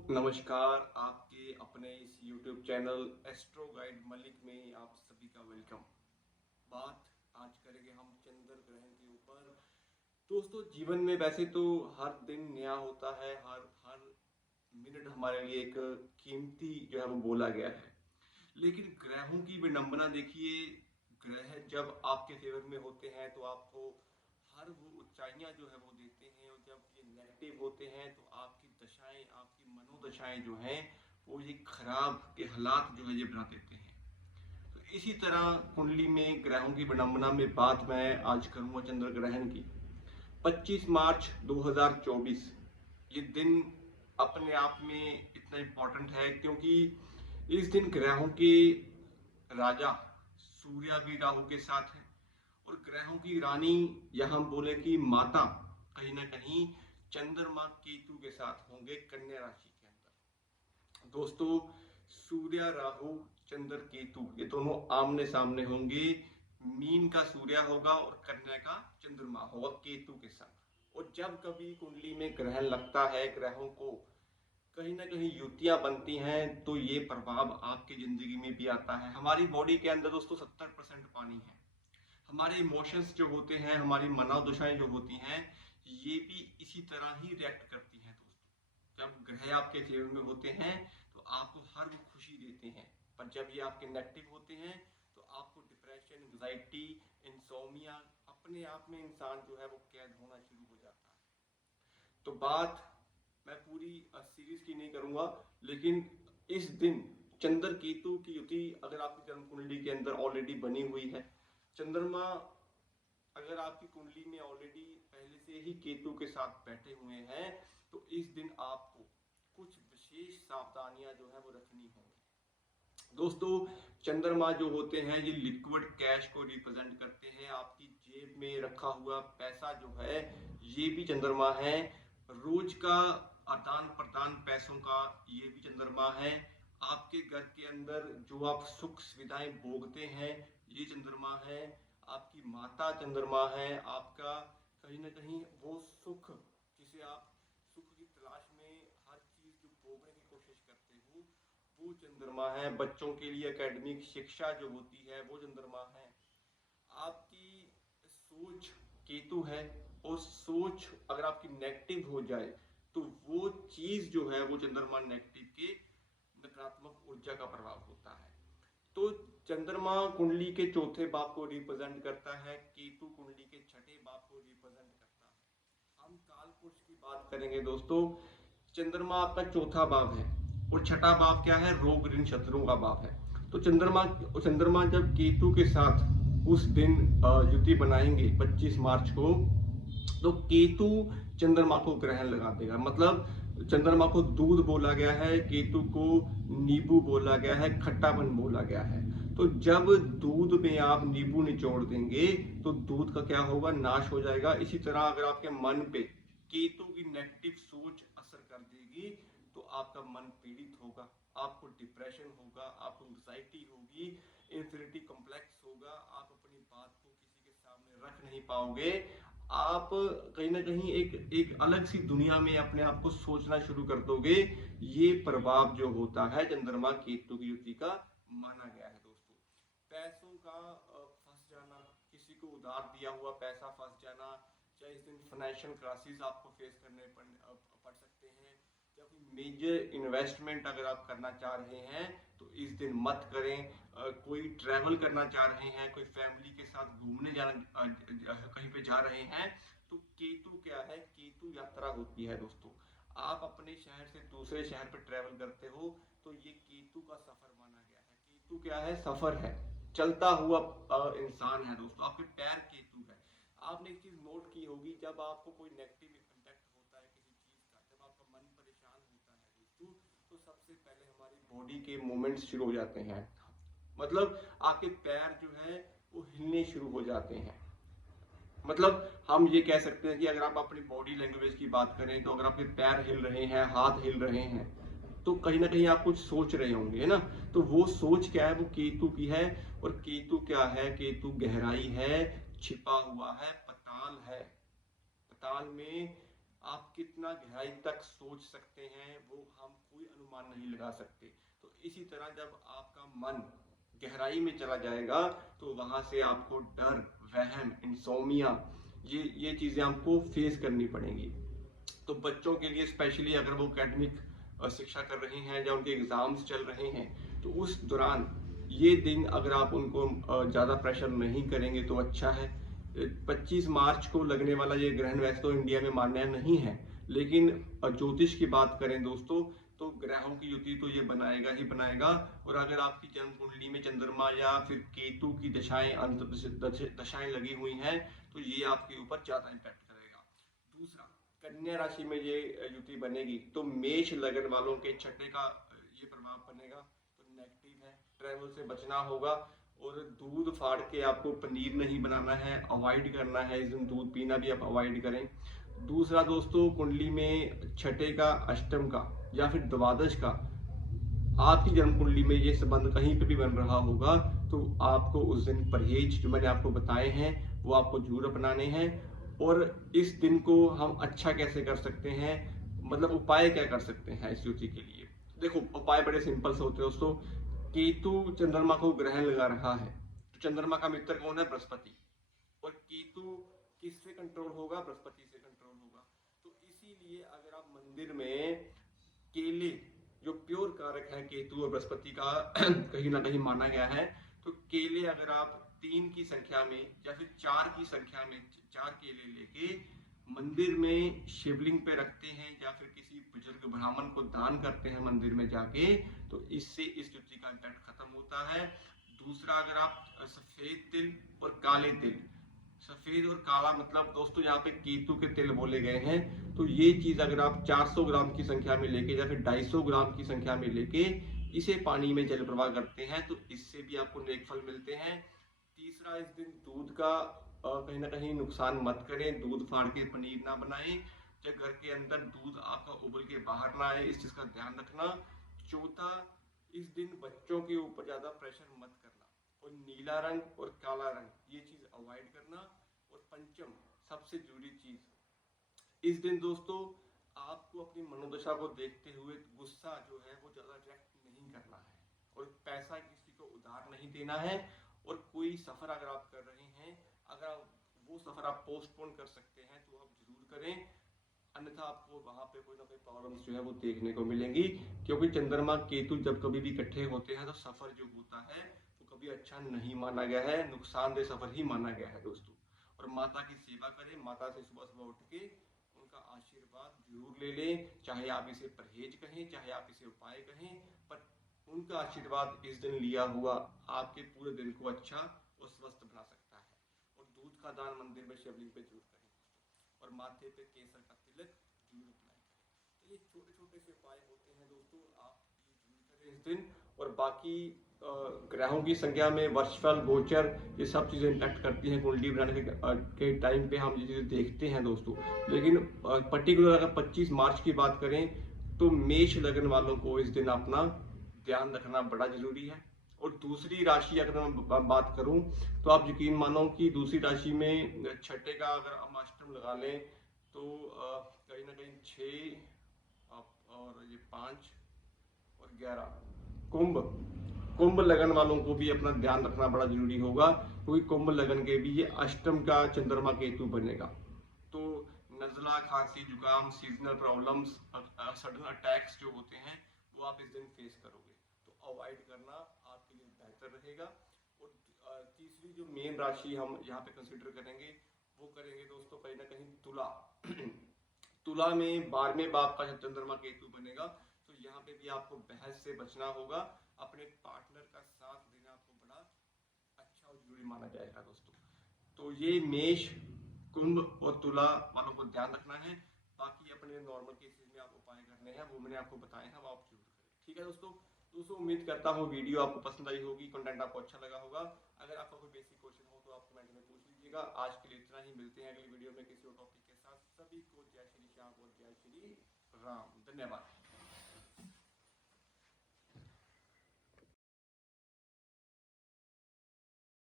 नमस्कार। आपके अपने इस YouTube channel astro guide Malik में आप सभी का वेलकम। बात आज करेंगे हम चंद्र ग्रहण के ऊपर। दोस्तों, जीवन में वैसे तो हर दिन नया होता है, हर हर मिनट हमारे लिए एक कीमती जो है वो बोला गया है। लेकिन ग्रहों की विडंबना देखिए, ग्रह जब आपके फेवर में होते हैं तो आपको हर वो ऊंचाइयां जो है वो देते हैं, और जब ये नेगेटिव होते हैं तो आपकी दशाएं, आपकी मनोदशाएं जो हैं वो ये खराब के हालात जो है ये बना देते हैं। तो इसी तरह कुंडली में ग्रहों की विडंबना में बात मैं आज करूंगा चंद्र ग्रहण की। 25 मार्च 2024 ये दिन अपने आप में इतना इम्पोर्टेंट है क्योंकि इस दिन ग्रहों के राजा सूर्य भी राहु के साथ है, और ग्रहों की रानी या हम बोले कि माता कहीं ना कहीं चंद्रमा केतु के साथ होंगे कन्या राशि के अंदर। दोस्तों, सूर्य राहु चंद्र केतु ये दोनों आमने सामने होंगे। मीन का सूर्य होगा और कन्या का चंद्रमा होगा केतु के साथ। और जब कभी कुंडली में ग्रहण लगता है, ग्रहों को कहीं ना कहीं युतियां बनती हैं, तो ये प्रभाव आपकी जिंदगी में भी आता है। हमारी बॉडी के अंदर दोस्तों 70% पानी है। हमारे इमोशंस जो होते हैं, हमारी मनोदशाएं जो होती हैं, ये भी इसी तरह ही रिएक्ट करती हैं। दोस्तों, जब ग्रह आपके फेवर में होते हैं तो आपको हर वो खुशी देते हैं, पर जब ये आपके नेगेटिव होते हैं तो आपको डिप्रेशन, एंग्जाइटी, इंसोमिया, अपने आप में इंसान जो है वो कैद होना शुरू हो जाता है। तो बात मैं पूरी सीरीज की नहीं करूंगा, लेकिन इस दिन चंद्र केतु की युति अगर आपकी जन्म कुंडली के अंदर ऑलरेडी बनी हुई है, चंद्रमा अगर आपकी कुंडली में ऑलरेडी पहले से ही केतु के साथ बैठे हुए हैं, तो इस दिन आपको कुछ विशेष सावधानियां जो है वो रखनी होंगी। दोस्तों, चंद्रमा जो होते हैं ये लिक्विड कैश को रिप्रेजेंट करते हैं। आपकी जेब में रखा हुआ पैसा जो है ये भी चंद्रमा है। रोज का आदान प्रदान पैसों का ये भी चंद्रमा है। आपके घर के अंदर जो आप सुख सुविधाएं भोगते हैं ये चंद्रमा है। आपकी माता चंद्रमा है। आपका कहीं ना कहीं वो सुख जिसे आप सुख की तलाश में हर चीज जो भोगने की कोशिश करते हो वो चंद्रमा है। बच्चों के लिए एकेडमिक शिक्षा जो होती है वो चंद्रमा है। आपकी सोच केतु है, और सोच अगर आपकी नेगेटिव हो जाए तो वो चीज जो है वो चंद्रमा नेगेटिव के नकारात्मक ऊर्जा का प्रभाव होता है। तो चंद्रमा कुंडली के चौथे भाव को रिप्रेजेंट करता है, केतु कुंडली के छठे भाव को रिप्रेजेंट करता है। हम काल पुरुष की बात करेंगे दोस्तों। चंद्रमा आपका चौथा भाव है, और छठा भाव क्या है? रोग ऋण शत्रुओं का भाव है। तो चंद्रमा जब केतु के साथ उस दिन युति बनाएंगे 25 मार्च को, तो केतु चंद्रमा को ग्रहण लगा देगा। मतलब चंद्रमा को दूध बोला गया है, केतु को नींबू बोला गया है, खट्टापन बोला गया है। तो जब दूध में आप नींबू निचोड़ देंगे तो दूध का क्या होगा? नाश हो जाएगा। इसी तरह अगर आपके मन पे केतु की नेगेटिव सोच असर कर देगी तो आपका मन पीड़ित होगा, आपको डिप्रेशन होगा, आपको एंग्जाइटी होगी, इंफिनिटी कॉम्प्लेक्स होगा, आप अपनी बात को किसी के सामने रख नहीं पाओगे। आप कहीं ना कहीं एक अलग सी दुनिया में अपने आप को सोचना शुरू कर दोगे। ये प्रभाव जो होता है चंद्रमा केतु की युति का माना गया है। दोस्तों, पैसों का फंस जाना, किसी को उधार दिया हुआ पैसा फंस जाना, चाहे इस दिन फाइनेंशियल क्राइसिस आपको फेस करने पड़ सकते हैं। या कोई मेजर इन्वेस्टमेंट अगर आप करना चाह रहे हैं तो इस दिन मत करें। कोई ट्रैवल करना चाह रहे हैं, कोई फैमिली के साथ घूमने जाना, कहीं पे जा रहे हैं, तो केतु क्या है? केतु यात्रा होती है दोस्तों। आप अपने शहर से दूसरे शहर पर ट्रैवल करते हो तो ये केतु का सफर माना गया है। केतु क्या है? सफर है, चलता हुआ इंसान है दोस्तों। आपके पैर केतु है। आपने एक चीज नोट की होगी, जब आपको कोई नेगेटिव इम्पैक्ट होता है किसी चीज का, जब आपका मन परेशान होता है दोस्तों, तो सबसे पहले हमारी बॉडी के मूवमेंट्स शुरू हो जाते हैं। मतलब आपके पैर जो है वो हिलने शुरू हो जाते हैं। मतलब हम ये कह सकते हैं कि अगर आप अपनी बॉडी लैंग्वेज की बात करें तो अगर आपके पैर हिल रहे हैं, हाथ हिल रहे हैं, तो कहीं ना कहीं आप कुछ सोच रहे होंगे, है ना? तो वो सोच क्या है? वो केतु की है। और केतु क्या है? केतु गहराई है, छिपा हुआ है, पताल है। पताल में आप कितना गहराई तक सोच सकते हैं वो हम कोई अनुमान नहीं लगा सकते। तो इसी तरह जब आपका मन गहराई में चला जाएगा तो वहां से आपको डर, वहम, इंसोमिया, ये चीजें आपको फेस करनी पड़ेंगी। तो बच्चों के लिए स्पेशली अगर वो एकेडमिक शिक्षा कर रहे हैं या उनके एग्जाम्स चल रहे हैं, तो उस दौरान ये दिन अगर आप उनको ज़्यादा प्रेशर नहीं करेंगे तो अच्छा है। 25 मार्च को लगने वाला ये ग्रहण वैसे तो इंडिया में मान्य नहीं है, लेकिन ज्योतिष की बात करें दोस्तों तो ग्रहों की युति तो ये बनाएगा ही बनाएगा। और अगर आपकी जन्म कुंडली में चंद्रमा या फिर केतु की दशाएं दशाएं लगी हुई हैं तो ये आपके ऊपर ज्यादा इम्पैक्ट करेगा। दूसरा, कन्या राशि में ये युति बनेगी तो मेष लगन वालों के छठे का ये प्रभाव बनेगा, तो नेगेटिव है। ट्रैवल से बचना होगा और दूध फाड़ के आपको पनीर नहीं बनाना है, अवॉइड करना है, इस दिन दूध पीना भी आप अवॉइड करें। दूसरा दोस्तों, कुंडली में छठे का, अष्टम का या फिर द्वादश का आपकी जन्म कुंडली में ये संबंध कहीं पे भी बन रहा होगा तो आपको उस दिन परहेज जो मैंने आपको बताए हैं वो आपको जरूर अपनाने हैं। और इस दिन को हम अच्छा कैसे कर सकते हैं, मतलब उपाय क्या कर सकते हैं इस युति के लिए। देखो उपाय बड़े सिंपल से होते हैं दोस्तों। केतु चंद्रमा को ग्रहण लगा रहा है, तो चंद्रमा का मित्र कौन है? बृहस्पति। और केतु किससे कंट्रोल होगा? बृहस्पति से कंट्रोल होगा। तो इसीलिए अगर आप मंदिर में केले, जो प्योर कारक है केतु और बृहस्पति का कहीं ना कहीं माना गया है, तो केले अगर आप 3 की संख्या में या फिर 4 की संख्या में 4 केले लेके मंदिर में शिवलिंग पे रखते हैं या फिर किसी बुजुर्ग ब्राह्मण को दान करते हैं मंदिर में जाके, तो इससे इस युति का इम्पैक्ट खत्म होता है। दूसरा, अगर आप सफेद तिल और काले तिल, सफेद और काला मतलब दोस्तों यहाँ पे केतु के तिल बोले गए हैं, तो ये चीज अगर आप 400 ग्राम की संख्या में लेके या फिर 250 ग्राम की संख्या में लेके इसे पानी में जल प्रवाह करते हैं तो इससे भी आपको नेक फल मिलते हैं। तीसरा, इस दिन दूध का कहीं ना कहीं नुकसान मत करें, दूध फाड़ के पनीर ना बनाएं, या घर के अंदर दूध आपका उबल के बाहर ना आए, इस चीज का ध्यान रखना। चौथा, इस दिन बच्चों के ऊपर ज्यादा प्रेशर मत करना और नीला रंग और काला रंग ये चीज अवॉइड करना। और पंचम, सबसे जरूरी चीज, इस दिन दोस्तों आपको अपनी मनोदशा को देखते हुए गुस्सा जो है वो ज्यादा रिएक्ट नहीं करना है और पैसा किसी को उधार नहीं देना है। और कोई सफर अगर आप कर रहे हैं, अगर वो सफर आप पोस्टपोन कर सकते हैं तो आप जरूर करें, अन्यथा आपको वहां पे कोई ना कोई प्रॉब्लम्स जो है वो देखने को मिलेंगी। क्योंकि चंद्रमा केतु जब कभी भी इकट्ठे होते हैं तो सफर जो होता है वो कभी अच्छा नहीं माना गया है, नुकसानदेह सफर ही माना गया है दोस्तों। और माता की सेवा करें, माता से सुबह सुबह उठ के उनका आशीर्वाद जरूर ले लें, चाहे आप इसे परहेज कहें चाहे आप इसे उपाय कहें, पर उनका आशीर्वाद इस दिन लिया हुआ आपके पूरे दिन को अच्छा और स्वस्थ बना सकता है। और दूध का दान मंदिर में शिवलिंग पे जरूर करें दोस्तों, और माथे पे केसर का तिलक जरूर अप्लाई करें। तो ये छोटे छोटे से उपाय होते हैं दोस्तों, आप ये जरूर करें इस दिन। और बाकी ग्रहों की संख्या में वर्षफल, गोचर, ये सब चीजें इम्पैक्ट करती हैं कुंडली बनाने के टाइम पे हम ये चीजें देखते हैं दोस्तों। लेकिन पर्टिकुलर अगर 25 मार्च की बात करें तो मेष लगन वालों को इस दिन अपना ध्यान रखना बड़ा जरूरी है। और दूसरी राशि अगर मैं बात करूं तो आप यकीन मानो कि दूसरी राशि में छठे का अगर हम अष्टम लगा लें तो कहीं ना कहीं 6 और ये 5 और 11 कुंभ, कुंभ लगन वालों को भी अपना ध्यान रखना बड़ा जरूरी होगा, क्योंकि कुंभ लगन के भी ये अष्टम का चंद्रमा केतु बनेगा। तो नजला, खांसी, जुकाम, सीजनल प्रॉब्लम्स, सडन अटैक्स जो होते हैं वो आप इस दिन फेस करोगे, तो अवॉइड करना आपके लिए बेहतर रहेगा। और तीसरी जो मेन राशि हम यहाँ पे कंसिडर करेंगे वो करेंगे दोस्तों कहीं ना कहीं तुला। तुला में 12वें भाव का जब चंद्रमा केतु बनेगा तो यहाँ पे भी आपको बहस से बचना होगा, अपने पार्टनर का साथ देना आपको बड़ा अच्छा और जरूरी माना जाएगा दोस्तों। तो ये मेष, कुंभ और तुला वालों को ध्यान रखना है। बाकी अपने नॉर्मल केसेस में आप उपाय करने हैं वो मैंने आपको बताए हैं, वो आप जरूर करें। ठीक है दोस्तों, उम्मीद करता हूँ वीडियो आपको पसंद आई होगी, कंटेंट आपको अच्छा लगा होगा। अगर आपका कोई बेसिक क्वेश्चन हो तो आप कमेंट में पूछ लीजिएगा। आज के लिए इतना ही, मिलते हैं अगली वीडियो में किसी और टॉपिक के साथ। सभी को जय श्री श्याम और जय श्री राम। धन्यवाद।